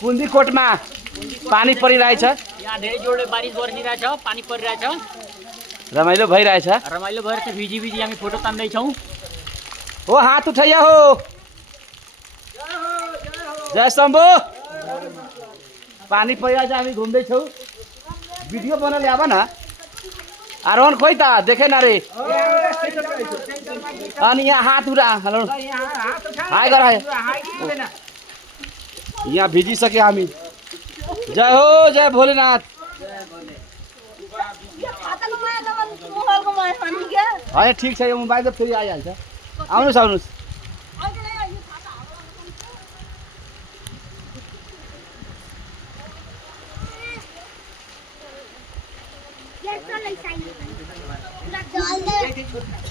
पुन्जीकोटमा पानी परिरहेछ। यहाँ धेरै जोडले बारिश गरिरहेछ, पानी परिरहेछ, रमाइलो भइरहेछ। रमाइलो भएर चाहिँ भिजी भिजी हामी फोटो तान्दैछौँ। हो हात उठाइया हो। जय शम्भु। पानी परिरहेछ, हामी घुम्दैछौँ। भिडियो बनाले आवा न। आरोहण खोइ त देखे न रे। अनि यहाँ हात उठा। हेलो हाय गर हाय। यहाँ भिजिसक्यो हामी। जय हो जय भोलेनाथ। होइन ठिक छ, यो मोबाइल त फेरि आइहाल्छ। आउनुहोस् आउनुहोस्। Jol